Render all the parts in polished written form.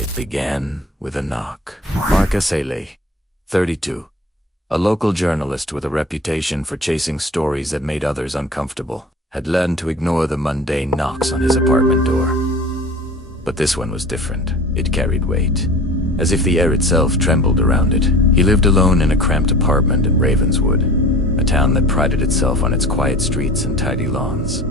It began with a knock. Marcus Hale, 32. A local journalist with a reputation for chasing stories that made others uncomfortable, had learned to ignore the mundane knocks on his apartment door. But this one was different. It carried weight, as if the air itself trembled around it. He lived alone in a cramped apartment in Ravenswood, a town that prided itself on its quiet streets and tidy lawns.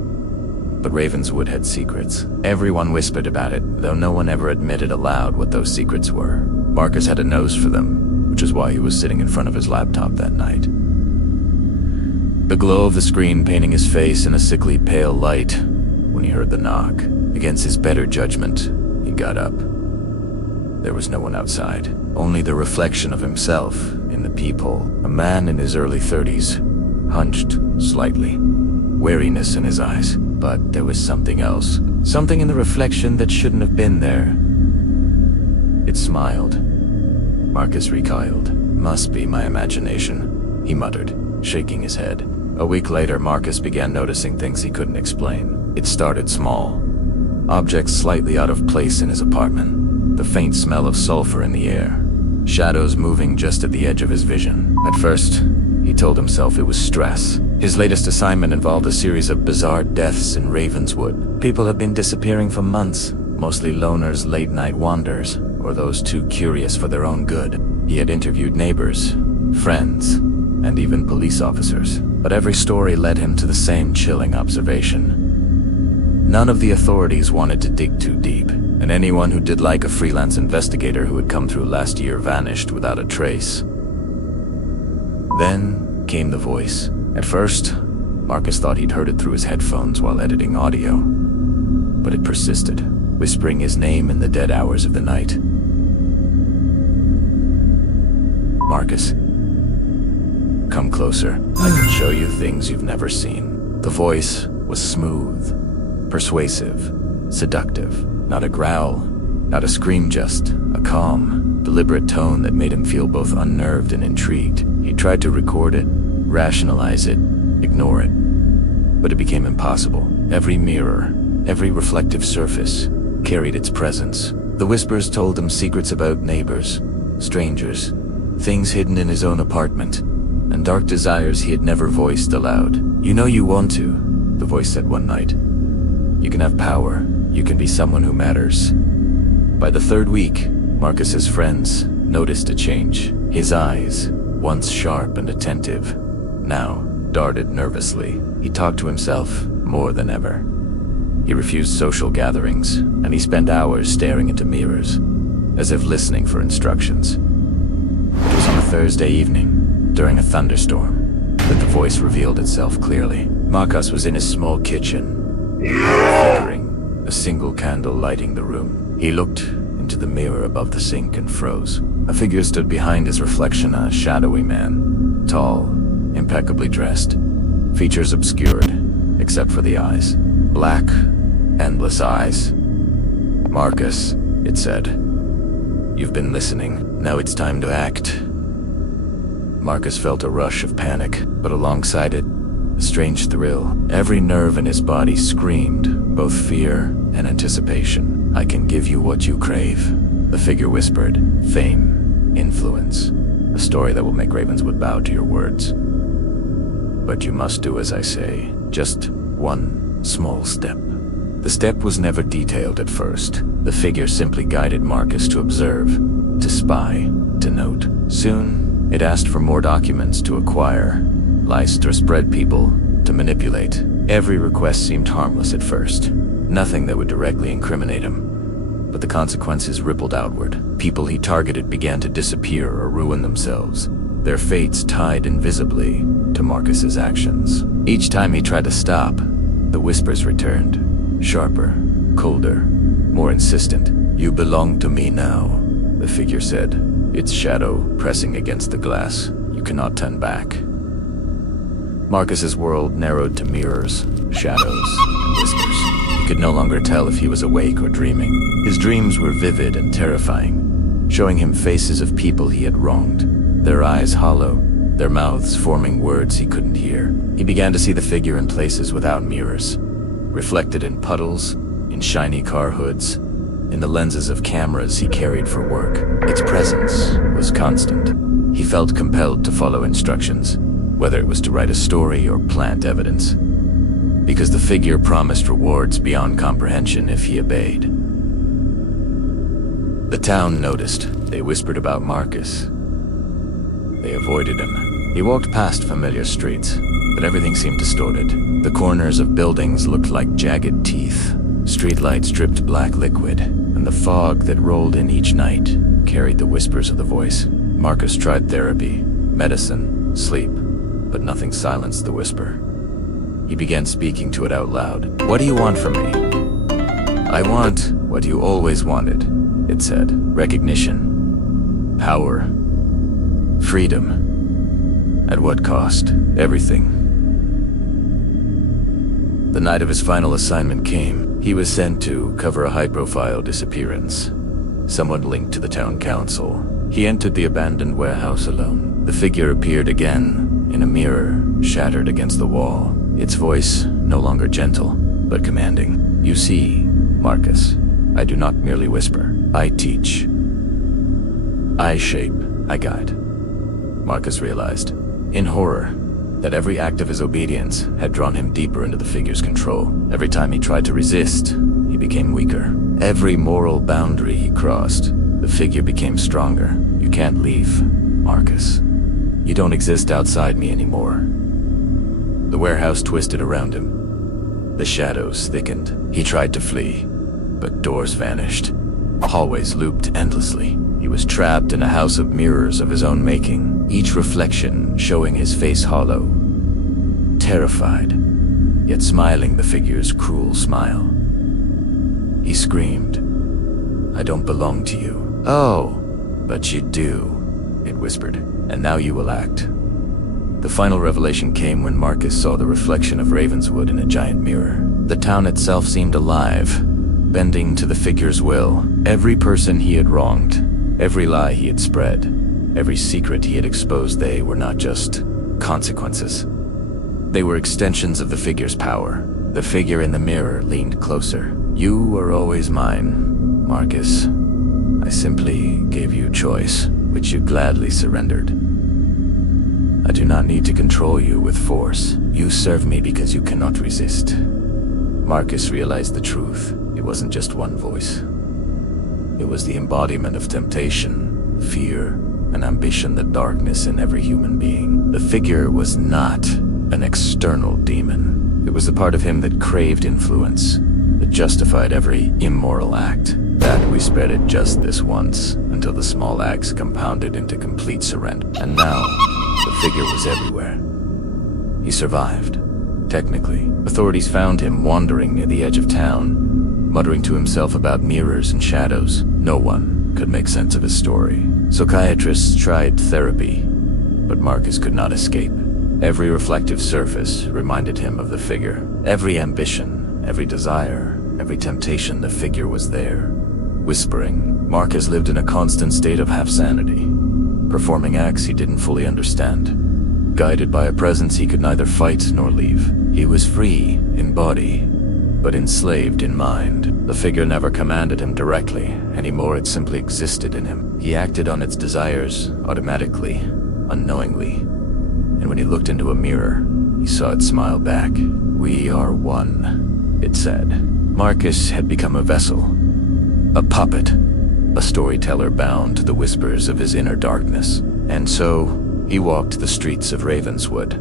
But Ravenswood had secrets. Everyone whispered about it, though no one ever admitted aloud what those secrets were. Marcus had a nose for them, which is why he was sitting in front of his laptop that night. The glow of the screen painting his face in a sickly pale light. When he heard the knock, against his better judgment, he got up. There was no one outside, only the reflection of himself in the peephole. A man in his early 30s, hunched slightly, wariness in his eyes. But there was something else, something in the reflection that shouldn't have been there. It smiled. Marcus recoiled. Must be my imagination, he muttered, shaking his head. A week later, Marcus began noticing things he couldn't explain. It started small. Objects slightly out of place in his apartment. The faint smell of sulfur in the air. Shadows moving just at the edge of his vision. At first, he told himself it was stress. His latest assignment involved a series of bizarre deaths in Ravenswood. People had been disappearing for months, mostly loners, late-night wanderers, or those too curious for their own good. He had interviewed neighbors, friends, and even police officers. But every story led him to the same chilling observation. None of the authorities wanted to dig too deep, and anyone who did like a freelance investigator who had come through last year vanished without a trace. Then came the voice. At first, Marcus thought he'd heard it through his headphones while editing audio. But it persisted, whispering his name in the dead hours of the night. Marcus, come closer. I can show you things you've never seen. The voice was smooth, persuasive, seductive. Not a growl, not a scream, just a calm, deliberate tone that made him feel both unnerved and intrigued. He tried to record it, rationalize it, ignore it. But it became impossible. Every mirror, every reflective surface, carried its presence. The whispers told him secrets about neighbors, strangers, things hidden in his own apartment, and dark desires he had never voiced aloud. You know you want to, the voice said one night. You can have power. You can be someone who matters. By the third week, Marcus's friends noticed a change. His eyes, once sharp and attentive, now darted nervously. He talked to himself more than ever. He refused social gatherings, and he spent hours staring into mirrors, as if listening for instructions. It was on a Thursday evening, during a thunderstorm, that the voice revealed itself clearly. Marcus was in his small kitchen, flickering, a single candle lighting the room. He looked into the mirror above the sink and froze. A figure stood behind his reflection, a shadowy man, tall, impeccably dressed, features obscured, except for the eyes. Black, endless eyes. Marcus, it said, you've been listening. Now it's time to act. Marcus felt a rush of panic, but alongside it, a strange thrill. Every nerve in his body screamed, both fear and anticipation. I can give you what you crave, the figure whispered. Fame, influence, a story that will make Ravenswood bow to your words. But you must do as I say, just one small step. The step was never detailed at first. The figure simply guided Marcus to observe, to spy, to note. Soon, it asked for more documents to acquire, licensed or spread people to manipulate. Every request seemed harmless at first, nothing that would directly incriminate him. But the consequences rippled outward. People he targeted began to disappear or ruin themselves, their fates tied invisibly to Marcus's actions. Each time he tried to stop, the whispers returned, sharper, colder, more insistent. You belong to me now, the figure said, its shadow pressing against the glass. You cannot turn back. Marcus's world narrowed to mirrors, shadows, and whispers. He could no longer tell if he was awake or dreaming. His dreams were vivid and terrifying, showing him faces of people he had wronged, their eyes hollow, their mouths forming words he couldn't hear. He began to see the figure in places without mirrors, reflected in puddles, in shiny car hoods, in the lenses of cameras he carried for work. Its presence was constant. He felt compelled to follow instructions, whether it was to write a story or plant evidence, because the figure promised rewards beyond comprehension if he obeyed. The town noticed. They whispered about Marcus. They avoided him. He walked past familiar streets, but everything seemed distorted. The corners of buildings looked like jagged teeth. Streetlights dripped black liquid, and the fog that rolled in each night carried the whispers of the voice. Marcus tried therapy, medicine, sleep, but nothing silenced the whisper. He began speaking to it out loud. "What do you want from me?" "I want what you always wanted," it said. "Recognition, power, freedom. At what cost? Everything." The night of his final assignment came. He was sent to cover a high-profile disappearance. Someone linked to the town council. He entered the abandoned warehouse alone. The figure appeared again, in a mirror shattered against the wall. Its voice no longer gentle, but commanding. "You see, Marcus, I do not merely whisper. I teach. I shape. I guide." Marcus realized, in horror, that every act of his obedience had drawn him deeper into the figure's control. Every time he tried to resist, he became weaker. Every moral boundary he crossed, the figure became stronger. "You can't leave, Marcus. You don't exist outside me anymore." The warehouse twisted around him. The shadows thickened. He tried to flee, but doors vanished. Hallways looped endlessly. He was trapped in a house of mirrors of his own making, each reflection showing his face hollow, terrified, yet smiling the figure's cruel smile. He screamed, "I don't belong to you." "Oh, but you do," it whispered, "and now you will act." The final revelation came when Marcus saw the reflection of Ravenswood in a giant mirror. The town itself seemed alive, bending to the figure's will. Every person he had wronged, every lie he had spread, every secret he had exposed, they were not just consequences. They were extensions of the figure's power. The figure in the mirror leaned closer. "You were always mine, Marcus. I simply gave you choice, which you gladly surrendered. I do not need to control you with force. You serve me because you cannot resist." Marcus realized the truth. It wasn't just one voice. It was the embodiment of temptation, fear, and ambition, the darkness in every human being. The figure was not an external demon. It was the part of him that craved influence, that justified every immoral act. That whispered it just this once, until the small acts compounded into complete surrender. And now, the figure was everywhere. He survived. Technically, authorities found him wandering near the edge of town, muttering to himself about mirrors and shadows. No one could make sense of his story. Psychiatrists tried therapy, but Marcus could not escape. Every reflective surface reminded him of the figure. Every ambition, every desire, every temptation, the figure was there, whispering. Marcus lived in a constant state of half-sanity, performing acts he didn't fully understand. Guided by a presence he could neither fight nor leave. He was free in body, but enslaved in mind. The figure never commanded him directly, anymore it simply existed in him. He acted on its desires automatically, unknowingly. And when he looked into a mirror, he saw it smile back. "We are one," it said. Marcus had become a vessel, a puppet, a storyteller bound to the whispers of his inner darkness. And so, he walked the streets of Ravenswood,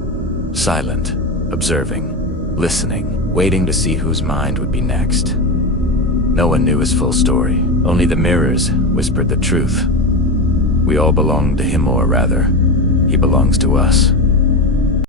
silent, observing, listening, waiting to see whose mind would be next. No one knew his full story. Only the mirrors whispered the truth. We all belong to him, or rather, he belongs to us.